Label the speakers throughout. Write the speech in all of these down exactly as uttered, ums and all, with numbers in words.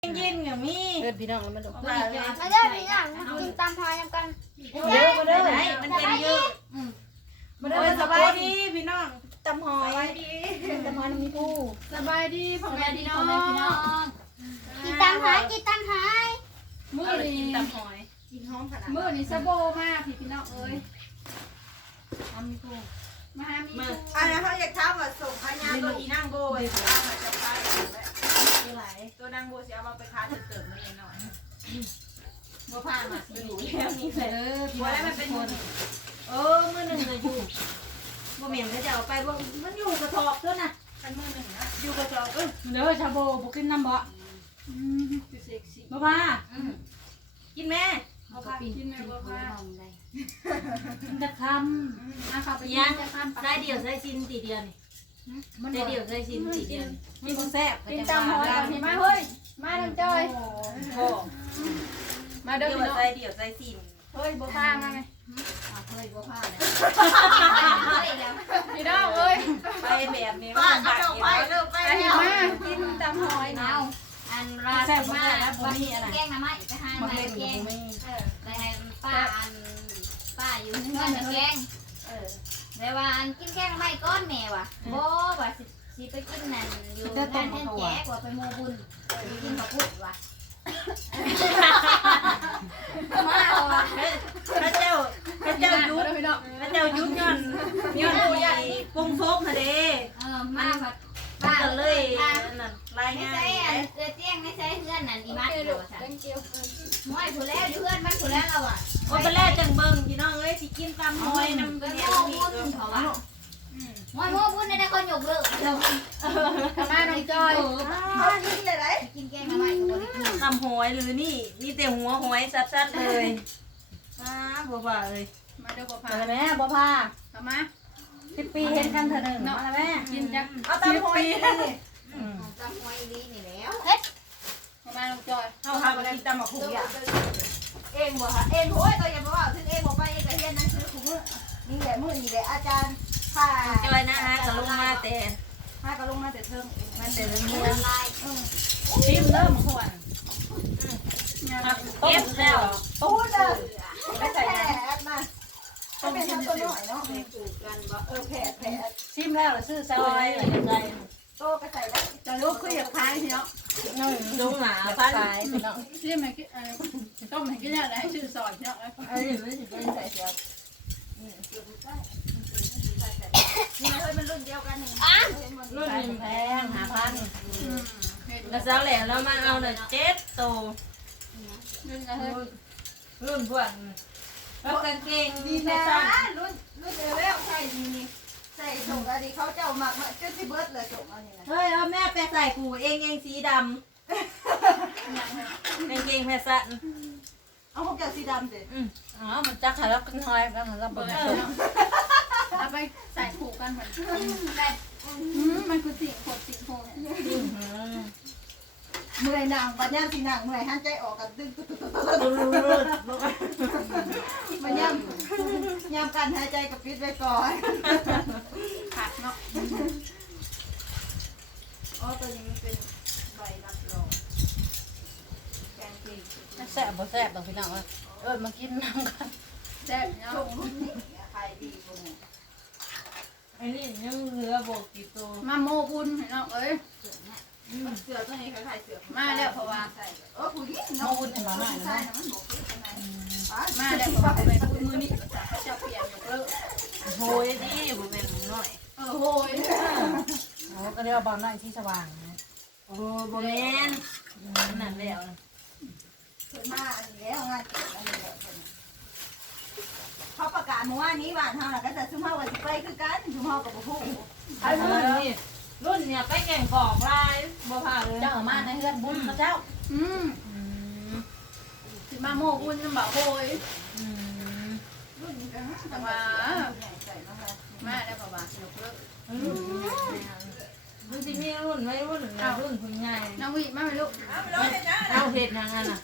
Speaker 1: ยินกับมี่
Speaker 2: เพื่อนพี่น้องแล้วมันดู
Speaker 1: มาเลย
Speaker 3: มาเด้อพี่น้องมากินตามพายกัน
Speaker 1: เด้อมาเด้อมันเป็นเยอะมาเด้อสบายดีพี่น้องตำหอยตำหอยมีผู้
Speaker 4: สบายดีพ่อแม่พี่น้อง
Speaker 3: กินตามพายกินตามพาย
Speaker 4: มื้อนี้
Speaker 1: ตำหอยกินหอมขนาด
Speaker 4: มื้อนี้สะโบมากพี่พี่น้องเอ้ย
Speaker 1: ทำมีผู้
Speaker 4: มาหามี
Speaker 1: มา
Speaker 5: อันนั้นเขาอยากถามว่าส่งพญาตัวอีนางโบไว้ถามว่าจะพาไปไหน
Speaker 1: คือไหล
Speaker 5: ตัวนางโบสิเอามาไปค้าเติมๆมันหน่อย
Speaker 1: บัวผ้ามาสิอยู่แล้วนี่เลย
Speaker 4: เออพี่
Speaker 5: บัว
Speaker 4: น้อง
Speaker 5: แล้วมันเป็น
Speaker 4: คน
Speaker 1: เออเมื่อหนึ่งเลยอยู่บัวเหม็นเขาจะเอาไปบัวมันอยู่กระสอบด้วยนะ
Speaker 5: เป็นมือหนึ่งนะ
Speaker 1: อยู่กระสอบเออ
Speaker 4: เด้อชาโบบ่กินน้ำบ่อืม
Speaker 5: คือเซ็กซี่
Speaker 4: บ่ว่า
Speaker 1: กินแม่
Speaker 4: เอาไปกินแม่บ่ว่า
Speaker 3: ได้
Speaker 4: กินแต่คำมาเข้าไปกิ
Speaker 1: ยัง
Speaker 4: นแต่คำ
Speaker 1: ได้เดี่ยวได้ชิ้นตีเดียวนี่ได้เดี่ยวได้ชิ้นตีเดียว
Speaker 4: กินแซ่บกินตามหอยก่อนพี่มาเฮ้ยมาทางจอย
Speaker 1: โอ้
Speaker 4: มาเด้
Speaker 1: เดี่
Speaker 4: อ
Speaker 1: ยว
Speaker 4: พี่น้อง
Speaker 1: ได้เดี่ยวได้ชิ้น
Speaker 4: เฮ้ยบ่พามาไหม
Speaker 3: เฮ้ยบัวผ้าเนี่ย
Speaker 4: พี่น้องเอ้ย
Speaker 1: ไปแบบนี้
Speaker 5: ป้า
Speaker 1: มัน
Speaker 5: เอา
Speaker 1: บาด
Speaker 5: เจ้า
Speaker 1: เจ็บ
Speaker 5: ไปเร็วไป
Speaker 4: ไป
Speaker 5: เร็ว
Speaker 4: มากินตามหอยนะ
Speaker 3: เอาอันราชมาวันนี้แกงน้ำไม้ไปหาแม่แกงเออไปให้ป้าอันป้าอยู่เงินแกงเออแต่ว่าอันกินแกงน้ำไม้ก้อนแม่ว่ะโบ้ว่าสิสิไปกินนั่นอยู่งานแทนแจ๊กว่าไปโมบุญกินข้าวพุดว่ะมาว่ะ
Speaker 1: พระเจ้าพระเจ้ายุทธ
Speaker 4: พี่น้อง
Speaker 1: พระเจ้ายุทธย้อนย้อนใหญ่ปงซบฮะเด้
Speaker 3: เออมาผัด
Speaker 1: มันก็เลยนั่นราย
Speaker 3: ไม่
Speaker 1: งาน
Speaker 3: ใช่อันเตี้ยงไม่ใช่เพื่อนนั่นอีมัดเราอ่ะ
Speaker 4: thank you
Speaker 3: มวยผู้แล้วเพื่อนมันผู้แล้วเราอ่ะ
Speaker 1: โอ้ไปแรกจังเบิ่งพี่น้องเอ้ยสิกินตามหอยน้ำ
Speaker 3: เป็
Speaker 1: เป็น น
Speaker 3: โม
Speaker 1: แนว
Speaker 3: บุ
Speaker 1: นี้
Speaker 3: ญเขาอ่ะมวยโมบุญได้คนหยกเลิกเรา
Speaker 4: ทำไมน้องจอย
Speaker 5: เขาทิ้งเลยไหน
Speaker 3: กินแกงอะไรกับบริกู
Speaker 1: ทำหอยหรือนี่นี่แต่หัวหอยชัดๆเลยอ้าบ่บ่าเอ้ย
Speaker 4: มาเด้อบ่พา
Speaker 2: มาแม่บ่พา
Speaker 4: ทำมา
Speaker 2: สิบปีเห็นกันเถอะหนึ่งมาแม่
Speaker 4: กินจัก
Speaker 5: เอาตามหอยนี่นี่
Speaker 3: จำมวยลีนี่แล้ว
Speaker 4: ทำไมน้องจอย
Speaker 5: เขาทำมากินตามหมกหุงอย่างเองบ่ฮะเองโอ้ยตัวอย่าบอกว่าถึงเองบอกไปเองก็เรียนหนังสือคุ้มนี่แหละมือนี่แหละอาจารย์ค่ะ
Speaker 1: จอยนะฮะก็ลงมาแต่
Speaker 5: พาก็ลงมาแต่เทิง
Speaker 1: มาแต่เมื
Speaker 3: เรื่
Speaker 1: อ
Speaker 3: อง งลาย
Speaker 2: ชิมเริ่มขวน
Speaker 1: เก็บแล้ว
Speaker 5: ตูนอ่ะไม่ใส่แผลมาถ้าเป็นทำตัวหน่อยเนาะ
Speaker 3: ถูกกันบ่
Speaker 5: เออแผลแผล
Speaker 2: ชิมแล้วซื้อซอยอะไรยังไง
Speaker 5: โตก็ใส่ได้
Speaker 4: จะลูกคืออยากพายพี่น้อง
Speaker 1: ลงหนา
Speaker 2: ฟ้า
Speaker 1: พัน
Speaker 2: สายพี่น้อง
Speaker 4: ที่มันกินอะไรต้มให้กินอะไรให้ชื่อซอยพี่น้อง
Speaker 1: เอ้ยไม่สิเป็นใส่เสีย
Speaker 5: นี่เฮ้ยมันรุ่นเดียวกันนี่
Speaker 1: รุ่น
Speaker 2: ขาย
Speaker 1: นี้
Speaker 2: แพงหาพัน
Speaker 1: แล้วเช้าแหล่แล้วมาเอาหน่อยเจ็ดโต
Speaker 4: นี่นะเฮ้ย
Speaker 1: รุ่นพวกแล้วกางเกง
Speaker 5: ดี
Speaker 1: แฟ
Speaker 5: นะ
Speaker 1: ชั่น
Speaker 5: รุ่นรุ่นเดียวแล้วใช่นี่นี่ใส่ส่งอันนี้เขาเจ้าหมักมาเจ้าที่เบิร์ดเลยส่งอันนี้นะ
Speaker 1: เฮ้ยเอาแม่ไปใส่กูเองเองสีดำกางเกงแฟชั่น
Speaker 5: เอาพวกเจ้าสีดำเด็ด
Speaker 2: อ๋อมันจักหาแล้วกินหอยแล้วเรา
Speaker 4: เปิ
Speaker 2: เบิ่
Speaker 4: ด
Speaker 2: ง
Speaker 4: เลยเอาไปใส่ผูกกันเหมือนมันคือสิ่งโคตรสิ่งโคตร
Speaker 5: เมื่อยนางปัญญาสีนางเมื่อยหันใจออกกันดึงตุ๊ดตุ๊ดตุ๊ดมันย่ำย่ำกันหายใจกับปิดไว้ก่อน
Speaker 4: ผักเนาะ
Speaker 5: อ๋อตัวนี้มันเป็นใบรับรองแกงเกง
Speaker 2: แซ่บบ่แซ่บดอกพี่น้องเออมากินน้ำกัน
Speaker 4: แซ่บเนาะ
Speaker 5: ส่งรุ่นนี้ใครดีกว่า
Speaker 1: อันนี้ยังเหลือโบกี่ตัว
Speaker 4: มาโมบุญพี่น้องเอ้ย
Speaker 5: เสือตัวนี้คล้ายๆเสือ
Speaker 4: มาแล้วเพราะว่า
Speaker 5: ใส่เออผู้หญิง
Speaker 2: มา
Speaker 5: เนาะ
Speaker 2: วุ่นมาหน่อย
Speaker 5: ใช่
Speaker 2: นะ
Speaker 5: นะมันบอกคืออะไร
Speaker 4: มาแล้วเพราะว่าไปบุญมือนี่เขาจะเปลี่ยนยกเลิก
Speaker 1: โหยดิบ่เป็นน้อย
Speaker 4: เออโหย
Speaker 2: โอ้ก็เรียกว่าบอลน้อยที่สว่างนะ
Speaker 1: โอ้บ่แม่นนั่นแล้ว
Speaker 5: เคยมาอันนี้แล้วงานเก็บอันนี้แล้วเขาประกาศเมื่อวานนี้บ้านเฮาน่ะก็จะซุ่มเฮากันสิไปคือกันซุ่มเฮากับบ่ฮู้
Speaker 1: ไอ้รุ่นนี่รุ่นเนี่ยไปแก่งกอกลายบ่ผ่าเลย
Speaker 2: เจ้ามาในเฮือนบุญพระเจ้า
Speaker 4: อืมสิมาโมบุญน้ำบ่าโหย
Speaker 5: รุ่นนี้ก็
Speaker 4: แต่ว่า
Speaker 5: ใหญ่ใส่มาค่ะ
Speaker 4: มาแล้วเพราะว่ายกเลิก
Speaker 1: รุ่นที่มีรุ่นไว้รุ่นรุ่นคุณยาย
Speaker 4: น้องวิมาไม่ลูก
Speaker 1: เอาเห็ดทางนั้นอ่ะ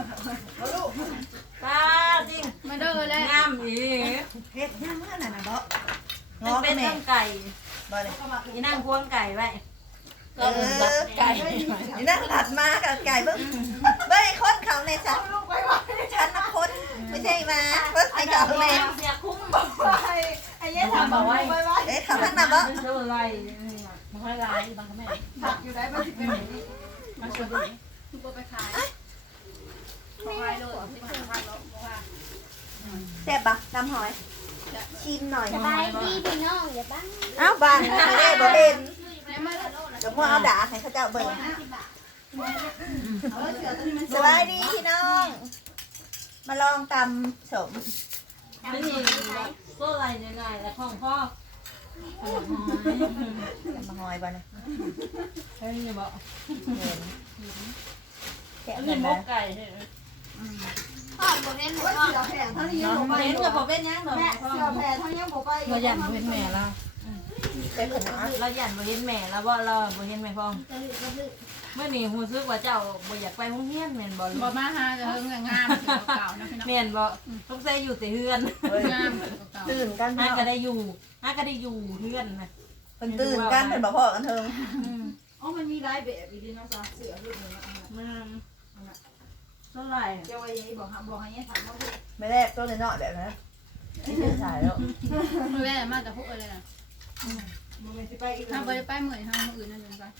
Speaker 1: ป้าจริง
Speaker 4: มาเด้อแล้ว
Speaker 1: งามอี
Speaker 5: เฮ็ดย่างมื้อนั่นน่ะบ่
Speaker 1: มันเป็นต้มไก่
Speaker 5: บ่เลย
Speaker 1: อีนั่งพวงไก่ไว้
Speaker 2: ก็รักไก่
Speaker 1: นี่นั่งหลัดมากับไก่เบิ้งเบิ้งไอ้คนเขาในสัตว์
Speaker 5: ลูกไปไว้
Speaker 1: ฉันนะคนไม่ใช่มาเบิ้งไอ้เขาเลย
Speaker 3: เสียคุ้ม
Speaker 5: ไว้ไอ้เย้ทำบอกไว้ไว้ไว้
Speaker 1: เอ๊ะเขาท่านน่ะเบิ้ง
Speaker 2: เชื่ออะไรมันค่อยร้ายบางครั้งแม่
Speaker 5: ผักอยู่ได้บ้างสิเป็นแบบนี้
Speaker 2: มันเชื่อดู
Speaker 4: คือบ่ไปขายขายโลดที่ขายขายโลดบ่ว่า
Speaker 1: แซ่บปะน้ำหอยชิมหน่อย
Speaker 3: สบายดีพี่น้องอย่าบ้าง
Speaker 1: เอ้าบ้านไม่ได้บ่เห็น
Speaker 3: ไม่มาโลด
Speaker 1: เดี๋ยวพ่อเอาด่าให้เขาเจ้าเบิ่ง
Speaker 5: เออเสือตัวนี้มัน
Speaker 1: สบายดีพี่น้อง มาลองตำสม
Speaker 2: ไม่มีโซ่อะไรในไหนแล้วของพ่อขนมหอย
Speaker 1: ตำมะฮอยบ่เนี่ย
Speaker 2: เฮ้ยอย่าบอก
Speaker 1: เห็นแกะ
Speaker 2: อัน
Speaker 1: กั
Speaker 2: นี้
Speaker 1: น
Speaker 2: ม
Speaker 1: นะ
Speaker 2: กไก่ใช่ไหม
Speaker 3: พ่อบอกเล่นหนู
Speaker 5: เสื
Speaker 3: พ่อ
Speaker 5: อแผงเท่านี้ยัง
Speaker 2: น้อง
Speaker 5: บอกไป
Speaker 2: เห็นกับผมเป็นยังดอก
Speaker 5: แม่เสือแผงเท่านี้ยังบอกไป
Speaker 2: เราหยันบ่เห็นแม่ละ
Speaker 1: ไปผลนะ
Speaker 2: เราหยันบ่เห็นแม่แล้วว่าเราบ่เห็นแม่พ่อ
Speaker 3: จะหึจะหึ
Speaker 2: เมื่อนี้ฮู้สึกว่าเจ้าบ่อยากไปโรงเรียนแม่นบ่
Speaker 4: บ่มาหาจะเฮิงงามเก่าๆนะพี่น้อง
Speaker 2: แม่นบ่ต้องใส่อยู่แต่เฮือน
Speaker 4: งามเก่า
Speaker 1: ตื่นกัน
Speaker 2: น่า
Speaker 1: เนาะ
Speaker 2: ก็ได้อยู่น่าก็ได้อยู่เฮือนนะ
Speaker 1: เพิ่นตื่นกันเพิ่นบ่พอกันเทิง
Speaker 5: อ๋อมันมีหลายแบบอีกดีนะจ๊ะเสือรุ่นนี้
Speaker 2: มันเท่าไหร่
Speaker 5: เจ้าไอ้ยัยบอกบอกให้ยัยถามว่า
Speaker 1: ไม่แรกต้นน้อยๆแบบนั้นที่ตื่นสายแล้ว
Speaker 4: ๆมื้อแรกมาแต่พวกเลยนะ
Speaker 5: มันไม่สิไปอีก
Speaker 4: ถ้าบ่ได้ไปมื้อนี้ทางมื้ออื่นนั่นเองไป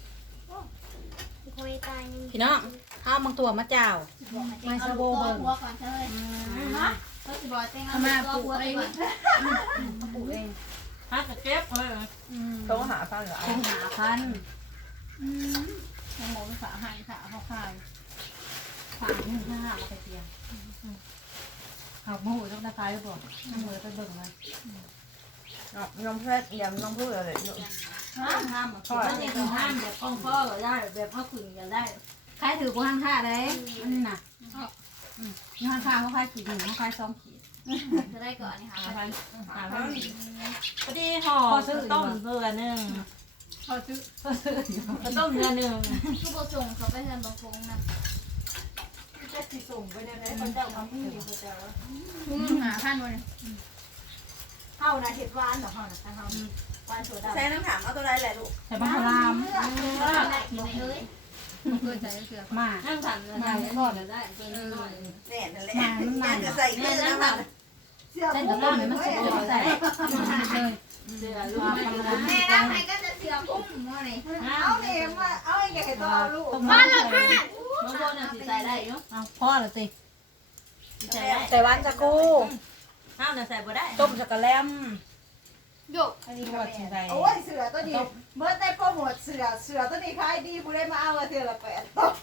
Speaker 3: คุยตายนี่
Speaker 2: พี่น้องข้าวบางตัวมะเจ้า
Speaker 3: ไม่สบู่เบิ่งหัวก่อนเธอเลยนะก็สิบอกเต้งเอามาปลูกเองปลูกเอง
Speaker 2: ฮะกระเก็บเฮ้ย
Speaker 1: เขาหาฟังเหรอ
Speaker 2: เป็นหาพัน
Speaker 4: อืมน้องหมูขาหายขาเขาขาย
Speaker 2: ฝากหนึ่งห้าเอาไปเตียงหากหมูต้องตะไคร้หรือเปล่าน้ำมือไปเบิ่งเลย
Speaker 1: น้องเพชรยำน้องพูดอะไรอยู่
Speaker 4: ห้ามห้าม
Speaker 2: เพราะว่าเด็กห้ามแบบข้องพ่อก็ได้แบบข้าวขุ่นก็ได้ใครถือกูห้างท่าได้อันนี้น่ะนี่ห้างท่าเขาใครขีดหนึ่งเขาใครสองขีด
Speaker 3: จะได้ก่อนนี่ค่ะ
Speaker 2: หาพันหาพันพอดีห่อต้มเกลือหนึ่ง
Speaker 4: เขาซื้อ
Speaker 2: ต้มเกลือหนึ่ง
Speaker 3: ผู้ปกครองเขาไปเรียนบางคงนะ
Speaker 5: จะสิส่งไปในไหนคนเจ้าความที่เขาเจ้า
Speaker 4: หาพันวัน
Speaker 5: เฮานะเห็ดหวานเหรอเฮานะเฮาหวานโซดา
Speaker 1: แซ่น้ำถามเอาตัวใดแหละลูก
Speaker 2: ใส่บ้านราม
Speaker 3: ได้กินเลย
Speaker 4: เพื่อใจเสือ
Speaker 2: มาห้างสันได้ก่อนได้เป็น
Speaker 1: แน่นั่นแหละงานจะใส่เสื้อนะมัน
Speaker 5: เสื้อ
Speaker 2: เส้น
Speaker 5: ผ
Speaker 2: ตะ
Speaker 5: ม
Speaker 2: ล่ำมันสุดใส่เลยเสือลูก
Speaker 3: แม่น้ำไหนก็จะเสือพุ่มมั่วเลย
Speaker 5: เอาเนี่ยมาเอาไอ้แกตัวลูก
Speaker 2: บ้านเราค่ะบางคนน่ะสิใส่ได้เนาะเอาพ่อละสิใส่ได้
Speaker 1: แต่วันจะกู
Speaker 2: ห้าวน่ะใส่บ่ได้
Speaker 1: ต้มจักรแลม
Speaker 3: โยก
Speaker 5: อันนี้ก็แม่โอ้ยเสือตัวนี้เมื่อได้โปรโมทเสือเสือตัวนี้ขายดีผู้ได้มาเอาเสือละแปด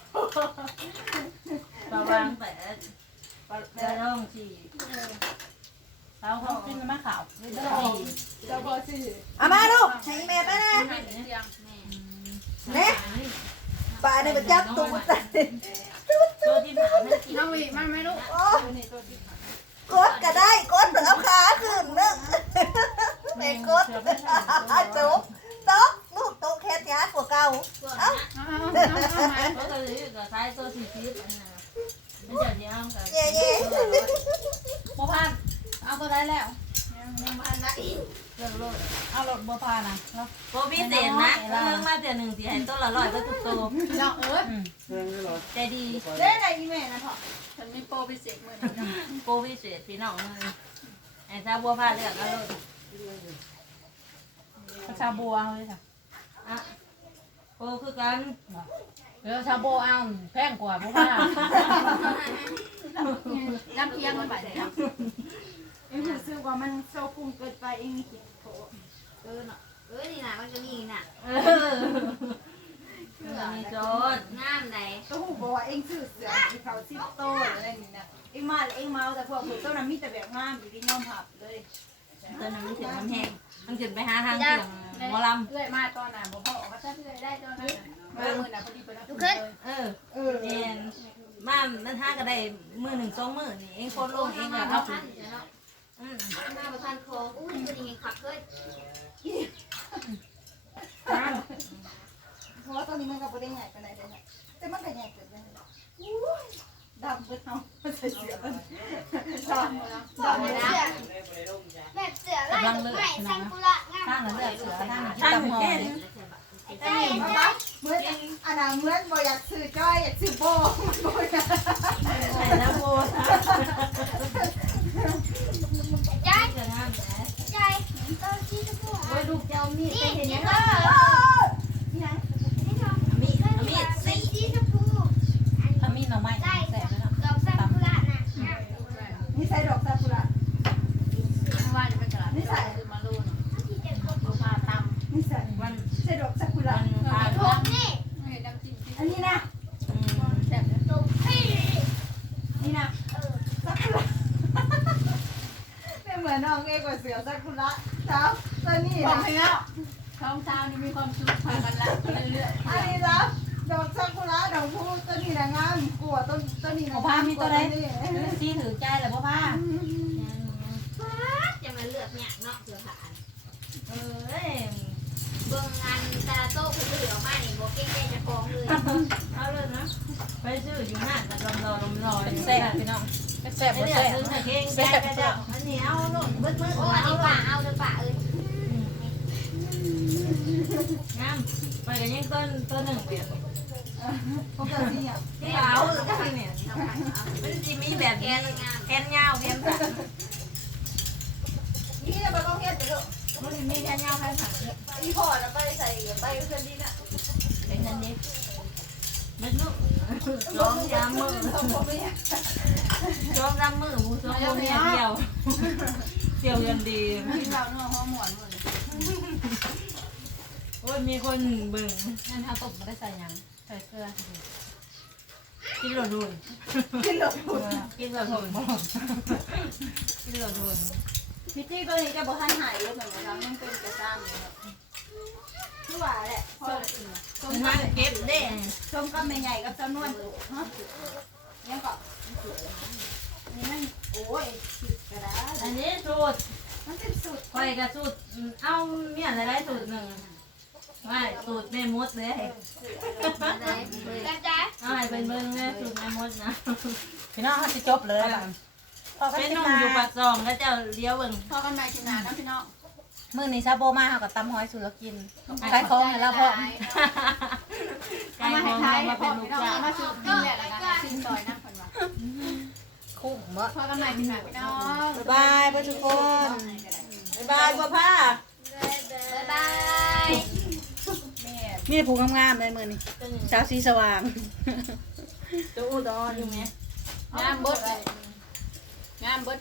Speaker 2: ประวางแต่จะลองสิเราเขากินมะขาวไม่ได้
Speaker 5: เจ้าพ่อชื่อ
Speaker 1: เอามาลูกให้แม่ไปนะ
Speaker 3: แม่
Speaker 1: เนี่ยปลาเนี่ยมันจับตูด
Speaker 2: ตัวที่หาไม่กิน
Speaker 4: น้องวีมันไม่รู้
Speaker 1: โอ้กดก็ได้กดเอาขาขึ้นนึกแม่กดโต๊ะโต๊ะลูกโต๊ะแค่ยากว่าเก่า
Speaker 4: เอาเอาเอาไหม
Speaker 2: เพราะตัวนี้ก็คล้ายตัวสีชีสอันน่ะมันจะเนี้ยกัน
Speaker 1: เย่เย่
Speaker 2: บัวพันเอาตัวได้แล้ว
Speaker 3: มาละอีก
Speaker 2: เลิกเลยเอารถบัวพันนะโบพิเศษนะเรื่องมาเดือนหนึ่งสี่ให้ตัวละร้อยก็ถูกตัว
Speaker 4: น้องเอิร์ธ
Speaker 2: ใจดี
Speaker 5: เล่นอะไรอีแม่นะพ่อ
Speaker 4: ฉันมีโปรพิเศษมือนี้
Speaker 2: โบพิเศษพี่น้องเลยไอ้ถ้าบัวพันเลือกเอารถชาบัวเอาเลยค่ะอ่ะโบคือกัน
Speaker 6: เดี๋ยวชาโบเอาแพงกว่าเพราะว่า
Speaker 4: น้ำเคียงมันไปเลย
Speaker 5: เอ็งรู้สึกว่ามันโซกุ้งเกินไปเอ็งคิดโถ
Speaker 3: เออเนาะเออนี่น่ะมันจะมีน่ะ
Speaker 2: เออมีโจทย์
Speaker 3: งามใด
Speaker 5: ก็หูบอกว่าเอ็งซื้อเสือที่เขาซิปโตอะไรนี่นะเอ็งมาเอ็งเมาแต่พวกผู้ต้นนั้นมีแต่แบบงามอยู่ที่น้องผับเลย
Speaker 2: ตัวนั้นมันถึงมันแห้งมันขึ้นไปหาทางเสียงหมอลำ
Speaker 4: เอื้อยมาตอนน่ะบ่พอเขาจะเอื้อยได้ตอนนั้นมามือน่ะพอดีไปแล้ว
Speaker 3: ดูขึ้น
Speaker 2: เออ
Speaker 5: เออ
Speaker 2: เอ็นมามันห้าก็ได้มือหนึ่งสองมือนี่เองโคตรลงเอง
Speaker 3: มา
Speaker 2: แบบ
Speaker 3: ประ
Speaker 2: เอา
Speaker 3: ทันเนาะ
Speaker 2: อืม
Speaker 3: มาประทันคออุ้ยตัวนี้ขับเลย
Speaker 5: เพราะว่าตอนนี้มันก็บ่ได้ใหญ่ไปไหนเลยนะแต่มันก็ใหญ่เกินไปดำเบิดเอาใส่เสือมันดำ
Speaker 3: บอกเลยนะแบบเสือไล่ไม่สังกุระงาม
Speaker 2: ข้างนั้นเลือดเสือข้างนี้ตำหอม
Speaker 3: ใช่
Speaker 5: เหมือนอันนั้นเหมือนบ่อยากซื้อจ้อยอยากซื้อโบมันบ่อยาก
Speaker 2: ใส่แล้วโบนะ
Speaker 3: ใช่
Speaker 2: จะงามแหละ
Speaker 3: ใช่ต้นที่จะพูด
Speaker 2: โอ้ยลูกเจ้ามีด
Speaker 3: นี่
Speaker 2: ไปเห็น
Speaker 3: นี่
Speaker 2: ยัง
Speaker 3: ก็
Speaker 2: มีดมีด
Speaker 3: สีที่จะพูด
Speaker 6: ถ้ามีหน่อไม้แซ่บแล้ว
Speaker 3: ดอกซากุระน่ะ
Speaker 5: นี่ใส่ดอกซากุระ
Speaker 4: เมื่อวานไปตลาด
Speaker 5: นี่ใส่
Speaker 4: คือมาลูน
Speaker 3: ที่จะพูด
Speaker 4: ลูกพาต
Speaker 5: นี่ใส่
Speaker 6: วัน
Speaker 5: ใส่ดอกซากุระ
Speaker 6: วันพา
Speaker 3: ถูกนี่
Speaker 4: ำเห็นน้ำจิ้ม
Speaker 5: อันนี้นะ
Speaker 6: อืม
Speaker 4: แซ่บเลย
Speaker 3: ถูกพี่
Speaker 5: นี่นะซากุระไม่เหมือนน้องเอกว่าเสือซากุระเช้าตัวนี้
Speaker 4: บอก
Speaker 5: นะ
Speaker 4: ให้แล้วท้องเช้านี่มีความสุขพากันละเรื่อย
Speaker 5: อันนี้นะดอกซากุระดอกพูตัวนี้นะงามกลัวต้นต้นนี้นะ
Speaker 6: พ่อพามีตัวใดซีถือใจแหละพ่อพา
Speaker 3: จะมาเลือกเนี่ยเนาะเสือผ่าน
Speaker 6: เอ้ย
Speaker 3: เบิ่งงานตาโต้คนอื่นออกมานี่โบเก่งแก่จะฟ้องเลย
Speaker 2: เอาเลยนะไปซื้ออยู่หน้าแต่ลมรอลมรอ
Speaker 6: แซ่บพี่น้องแซ่บ
Speaker 2: ไอ้
Speaker 6: บ่
Speaker 2: เนี่ย
Speaker 6: แซ่บ
Speaker 2: ซื้อแต่เก่งแก่กระเจ้าอันนี้เอาลงเบิ้ลเบิ้ล
Speaker 3: โอ้อัน
Speaker 2: เอา
Speaker 3: นี้
Speaker 2: ล
Speaker 3: ป่าง เอาเลยป่าเอ้ย
Speaker 2: งามไปกันยังต้นต้นหนึ่งเวียน
Speaker 5: ปกติอ่ะ
Speaker 2: ที่เอาหรือก็เนี่ยมันจะมีแบบ
Speaker 3: แก
Speaker 2: นี้
Speaker 3: เลยงาม
Speaker 2: แกนยาวแกนสั้น
Speaker 5: นี่จะไปกองเฮ็ดไปลูก
Speaker 2: มันจะมีแกนยาวแกนสั้น
Speaker 5: อีพอแล้วไปใส่ไปเพื่อนดีนะ
Speaker 2: เป็นอันนี้มันลูกร้องยามมือ
Speaker 5: สองคนไม่อยาก
Speaker 2: ร้องยามมือมูซ้อมเมียเดียวเดียวยันดี
Speaker 4: ที่เราเนื้อหัวหมวนหมดเลย
Speaker 2: โอ้ยมีคนเบิ่ง
Speaker 6: นั่นถ้าตบไม่ได้ใส่ยังใส่เกลือ
Speaker 2: กินหลอดดุน
Speaker 5: กินหลบ
Speaker 2: กินหลอดดุนกินหลอดดุน
Speaker 5: พี่จี้ตัวนี้จะบอกท่านหายเยอะเหมือนกันนะมันเป็นกระซ้ำเลยคือว่าแหละพอ
Speaker 2: มันมาเก็บได้
Speaker 5: ชมก็ไม่ใหญ่กับจำนวนฮะยังก็นี่มันโอ้ยกระดาษ
Speaker 2: อันนี้สูตร
Speaker 5: มันเป็นสูตร
Speaker 2: คอยกับสูตรเอาเมียอะไรได้สูตรหนึ่งไม่สูตรแม่มดเลย
Speaker 3: กันจ้า
Speaker 2: เอาให้เป็นเบิ้งแม่สูตรแม่มดนะ
Speaker 6: พี่น้องเขาจะจบเลยพอกัน
Speaker 2: เป็น
Speaker 6: กิน
Speaker 2: นุ่ม
Speaker 6: มา
Speaker 2: อยู่ปากซองแล้วจะเลี้ยวเบิ้ง
Speaker 4: พอกันใหม่กินนานนะพี่น้อง
Speaker 6: มื้อนี้ซาโบมาเฮากับตำหอยสุรกินขายของให้เราพร้อม
Speaker 2: ไก่ของเรามาเป็นลูก
Speaker 4: พี่น้อง
Speaker 2: จ้า
Speaker 4: มาสูตรกินแหละแล้วกันสิ้นซอยนะคนว่า
Speaker 6: คุ้มเมื่อ
Speaker 4: พอกันใหม่กินนานพี่น้อง
Speaker 6: บ๊ายบายเพื่อนทุกคนบ๊ายบายพ่อผ้า
Speaker 3: บ๊ายบาย
Speaker 4: แม่
Speaker 6: มีแต่ผูกงามๆเลยมือนี่สาวสีสว่าง
Speaker 2: จะอุดรอยู่ไหม
Speaker 4: งามเบิดงามเบิด